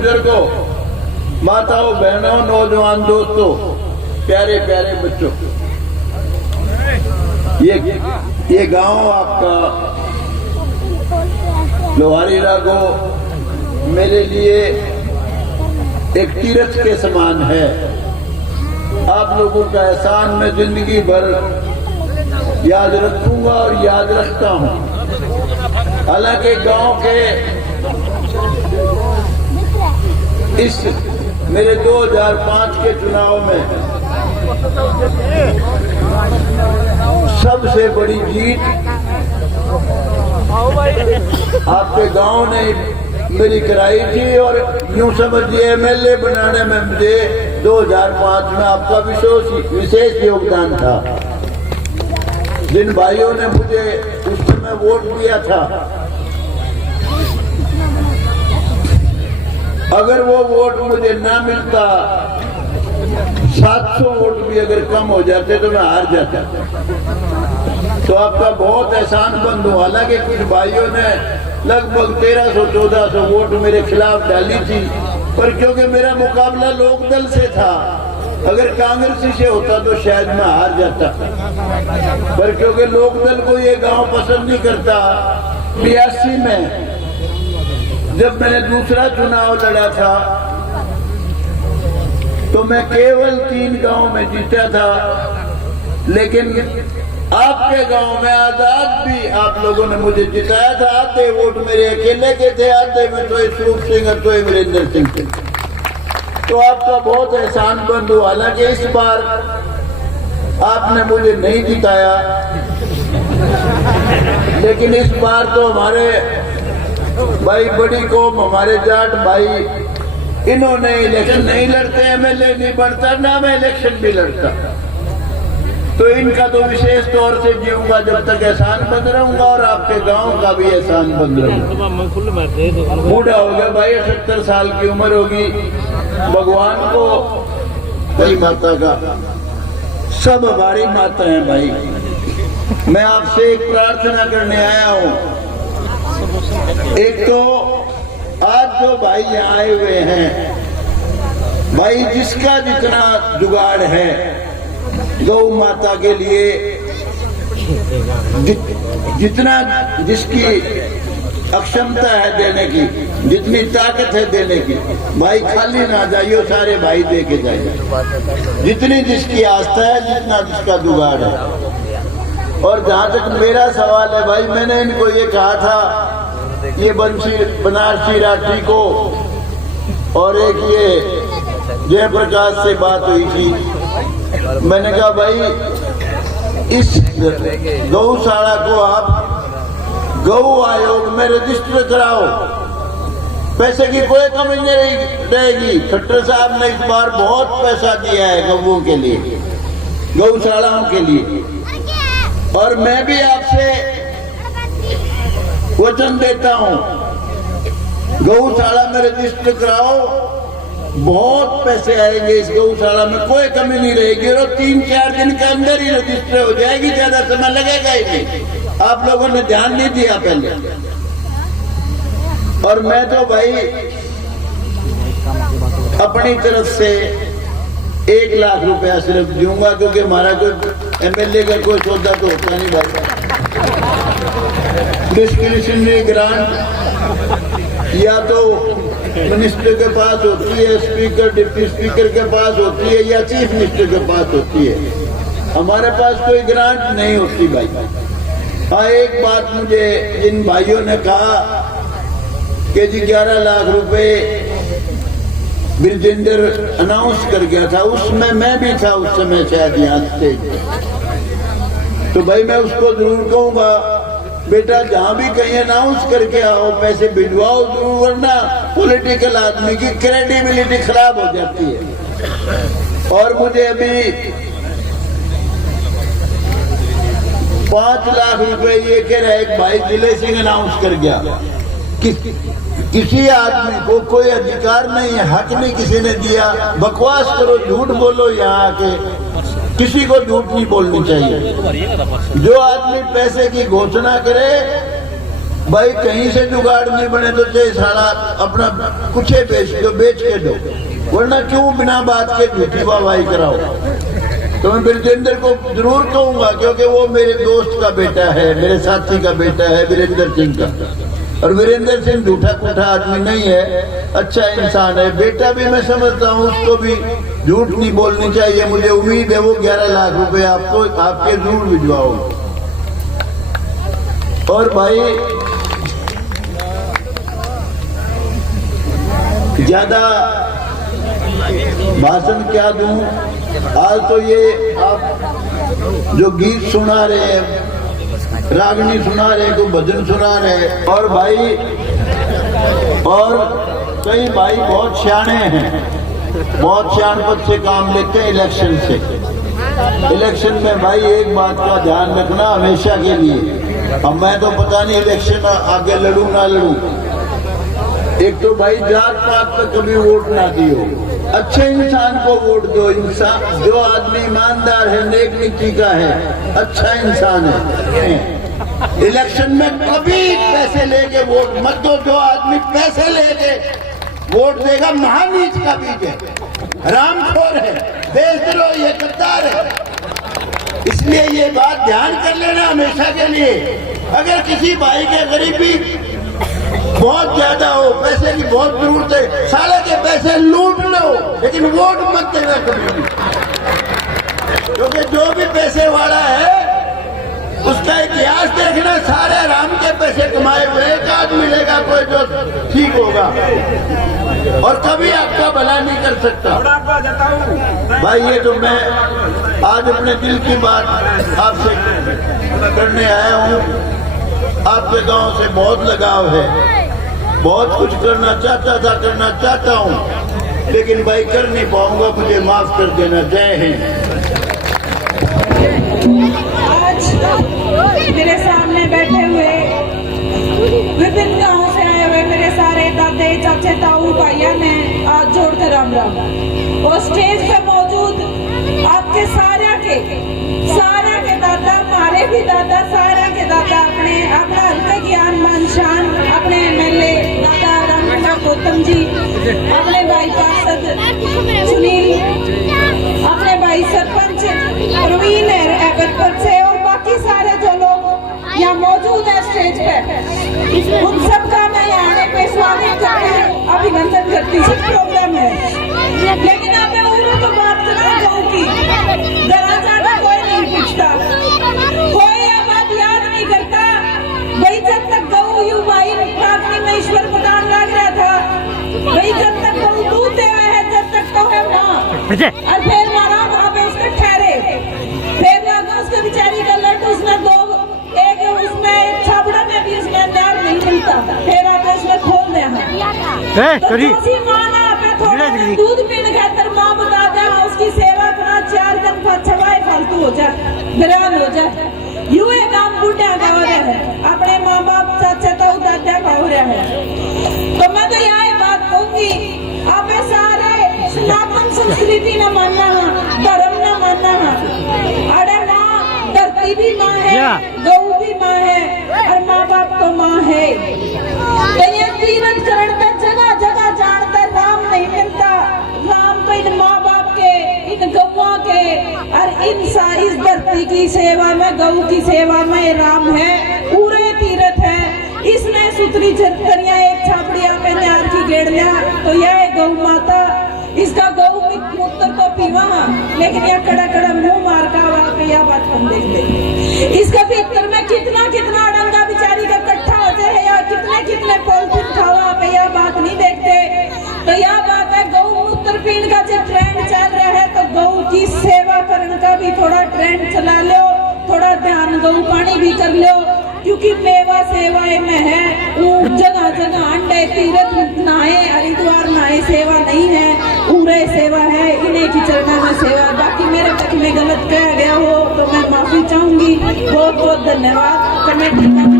बुजुर्गों, माताओं, बहनों, नौजवान दोस्तों, प्यारे प्यारे बच्चों, ये गांव आपका लोहारी रागो मेरे लिए एक तीर्थ के समान है। आप लोगों का एहसान मैं जिंदगी भर याद रखूंगा और याद रखता हूं। हालांकि गांव के इस मेरे 2005 के चुनाव में सबसे बड़ी जीत आपके गांव ने मेरी कराई थी और यूं समझिए एमएलए बनाने में मुझे 2005 में आपका विशेष योगदान था। जिन भाइयों ने मुझे उस समय वोट दिया था, अगर वो वोट मुझे ना मिलता, 700 वोट भी अगर कम हो जाते तो मैं हार जाता। तो आपका बहुत एहसानमंद हूं। हालांकि कुछ भाइयों ने लगभग 1300-1400 वोट मेरे खिलाफ डाली थी, पर क्योंकि मेरा मुकाबला लोकदल से था, अगर कांग्रेस से होता तो शायद मैं हार जाता, पर क्योंकि लोकदल को ये गांव पसंद नहीं करता। 82 में जब मैंने दूसरा चुनाव लड़ा था तो मैं केवल 3 गांव में जीता था, लेकिन आपके गांव में आजाद भी आप लोगों ने मुझे जिताया था। आधे वोट मेरे अकेले के थे, आधे में तो स्वरूप सिंह और तो वीरेंद्र सिंह थे। तो आपका बहुत एहसानमंद हूं। हालांकि इस बार आपने मुझे नहीं जिताया, लेकिन इस बार तो हमारे भाई बड़ी कौम, हमारे जाट भाई, इन्होंने इलेक्शन नहीं लड़ते, एमएलए नहीं बनता, ना मैं इलेक्शन भी लड़ता। तो इनका तो विशेष तौर से जीऊंगा जब तक एहसान बंद रहूंगा और आपके गांव का भी एहसान बंद रहूंगा। बूढ़ा हो गया भाई, 70 साल की उम्र होगी। भगवान को कई माता का, सब हमारी माता है भाई। मैं आपसे एक प्रार्थना करने आया हूं। एक तो आज जो भाई यहाँ आए हुए हैं, भाई जिसका जितना जुगाड़ है गौ माता के लिए, जितना जिसकी अक्षमता है देने की, जितनी ताकत है देने की, भाई खाली ना जाइयो, सारे भाई दे के जाइए। जितनी जिसकी आस्था है, जितना जिसका जुगाड़ है। और जहां तक मेरा सवाल है भाई, मैंने इनको ये कहा था, ये बनारसी राठी को और एक ये जयप्रकाश से बात हुई थी। मैंने कहा भाई इस गौशाला को आप गौ आयोग में रजिस्टर कराओ, पैसे की कोई कमी नहीं रहेगी। खट्टर साहब ने इस बार बहुत पैसा दिया है गौओं के लिए, गौशालाओं के लिए। और मैं भी आपसे वचन देता हूं, गौशाला में रजिस्टर कराओ, बहुत पैसे आएंगे इस गौशाला में, कोई कमी नहीं रहेगी। और 3-4 दिन के अंदर ही रजिस्टर हो जाएगी, ज्यादा समय लगेगा ही नहीं। आप लोगों ने ध्यान नहीं दिया पहले। और मैं तो भाई अपनी तरफ से 1 लाख रुपया सिर्फ दूंगा, क्योंकि हमारा कोई एमएलए का कोई सौदा तो होता नहीं भाई। डिस्क्रिशनरी ग्रांट या तो मिनिस्टर के पास होती है, स्पीकर डिप्टी स्पीकर के पास होती है, या चीफ मिनिस्टर के पास होती है। हमारे पास कोई ग्रांट नहीं होती भाई। हाँ, एक बात मुझे इन भाइयों ने कहा कि जी 11 लाख रुपए ब्रिजेंद्र अनाउंस कर गया था, उसमें मैं भी था उस समय शायद यहाँ से। तो भाई मैं उसको जरूर कहूंगा, बेटा जहां भी कहीं अनाउंस करके आओ, पैसे भिजवाओ जरूर, वरना पॉलिटिकल आदमी की क्रेडिबिलिटी खराब हो जाती है। और मुझे अभी 5 लाख रुपए ये कह रहा है, एक भाई दिले सिंह अनाउंस कर गया। किसी आदमी को कोई अधिकार नहीं है, हक नहीं किसी ने दिया। बकवास करो, झूठ बोलो, यहाँ आके किसी को झूठ नहीं बोलनी चाहिए। जो आदमी पैसे की घोषणा करे भाई कहीं से जुगाड़ नहीं बने तो चाहे सारा अपना कुछ बेच के दो, वरना क्यों बिना बात के झूठी वाहवाही कराओ। तो मैं वीरेंद्र को जरूर कहूंगा, क्योंकि वो मेरे दोस्त का बेटा है, मेरे साथी का बेटा है वीरेंद्र सिंह का। और वीरेंद्र सिंह झूठा कूठा आदमी नहीं है, अच्छा इंसान है। बेटा भी मैं समझता हूँ, उसको भी झूठ नहीं बोलनी चाहिए। मुझे उम्मीद है वो 11 लाख रुपए आपको आपके जरूर भिजवाओ। और भाई ज्यादा भाषण क्या दूं, आज तो ये आप जो गीत सुना रहे हैं, रागनी सुना रहे, कोई भजन सुना रहे, और भाई और कई भाई बहुत सियाने हैं, बहुत सियानपत से काम लेते हैं इलेक्शन से। इलेक्शन में भाई एक बात का ध्यान रखना हमेशा के लिए। अब मैं तो पता नहीं इलेक्शन आगे लड़ू ना लड़ू, एक तो भाई जात पात पर कभी वोट ना दियो, अच्छे इंसान को वोट दो। इंसान जो आदमी ईमानदार है, नेक नीति का है, अच्छा इंसान है। इलेक्शन में कभी पैसे लेके वोट मत दो। जो आदमी पैसे लेके वोट देगा महानीच का बीज है, हरामखोर है, देशद्रोही है, गद्दार है। इसलिए ये बात ध्यान कर लेना हमेशा के लिए। अगर किसी भाई के गरीबी बहुत ज्यादा हो, पैसे की बहुत जरूरत है, साले के पैसे लूट लो, लेकिन वोट मत देना कभी भी। क्योंकि जो भी पैसे वाला है उसका इतिहास देखना, सारे राम के पैसे कमाए हुए एक आदमी मिलेगा कोई जो ठीक होगा, और कभी आपका भला नहीं कर सकता। भाई ये तो मैं आज अपने दिल की बात आपसे करने आया हूँ। आपके गांव से बहुत लगाव है, बहुत कुछ करना चाहता था, करना चाहता हूँ, लेकिन भाई कर नहीं पाऊंगा, मुझे माफ कर देना। जय हिंद। आज मेरे सामने बैठे हुए विभिन्न गांवों से आए हुए मेरे सारे दादे चाचे ताऊ भाइयों ने आज जोड़कर राम राम। और स्टेज पे मौजूद आपके सारा के दादा, हमारे भी दादा, सारा के दादा, अपना हल्का ज्ञान मान शान, अपने MLA दादा राम गौतम जी, अपने भाई पार्षद सुनील, अपने भाई सरपंच प्रवीण अगरपुर से, और बाकी सारे जो लोग यहाँ मौजूद है स्टेज पे, उन सबका मैं यहाँ पे स्वागत करती हूँ, अभिनंदन करती हूँ। प्रोग्राम है, लेकिन आप तो बात करना चाहूंगी, जरा ज्यादा कोई नहीं पूछता, कोई यह बात याद नहीं करता। भाई जब तक गौ यू भाई प्राग्नि में ईश्वर प्रदान लग रहा था, भाई जब तक गौ दूध दे रहा है, जब तक तो है माँ, और फिर मारा वहां पे उसके ठहरे, फिर लागा उसके बेचारी का लट, उसमें दो एक उसमें छाबड़ा में भी उसमें अंदर नहीं मिलता, फिर आप उसमें खोल दे दूध पीने खातर माँ बता दे उसकी सेवा करना, 4 दिन छवाए फालतू हो जाए, बिरान हो जाए। यू एक काम बूढ़ा का हो रहा है, अपने माँ बाप चाचा ताऊ दादा का हो रहा है। तो मैं तो यह बात कहूंगी, आप सारे सनातन संस्कृति न मानना है, धर्म न मानना है। अरे माँ धरती भी माँ है, गौ भी माँ है, और माँ बाप तो माँ है। तो ये तीरथ चरण में जगह जगह जानते राम नहीं मिलता, राम तो इन माँ बाप के, इन गौओं के, और इस धरती की सेवा में, गौ की सेवा में राम है, पूरे तीर्थ है। इसने सुतरी करिया एक छापड़िया पे न्यार की गेड़िया, तो यह गौ माता, इसका गौ मूत्र तो पीवा, लेकिन यह कड़ा कड़ा मुंह मार का यह बात हम देख ले। इसका भीतर में कितना कितना अड़ंगा बेचारी का इकट्ठा होते है, या कितने कितने पॉलिथीन खावा पे यह बात नहीं देखते। तो यह बात है, गौ मूत्र पीने का जो ट्रेंड चल रहा है, तो गौ की सेवा करने का भी थोड़ा ट्रेंड चला लो, थोड़ा ध्यान गौ पानी भी कर लो, क्योंकि मेवा सेवाएं में है, वो जगह जगह अंडे तीर्थ नहाए, हरिद्वार नहाए सेवा नहीं है, पूरे सेवा है, इन्हीं की चरणों में सेवा। बाकी मेरे पक्ष में गलत कहा गया हो तो मैं माफी चाहूंगी। बहुत बहुत धन्यवाद कमेटी का।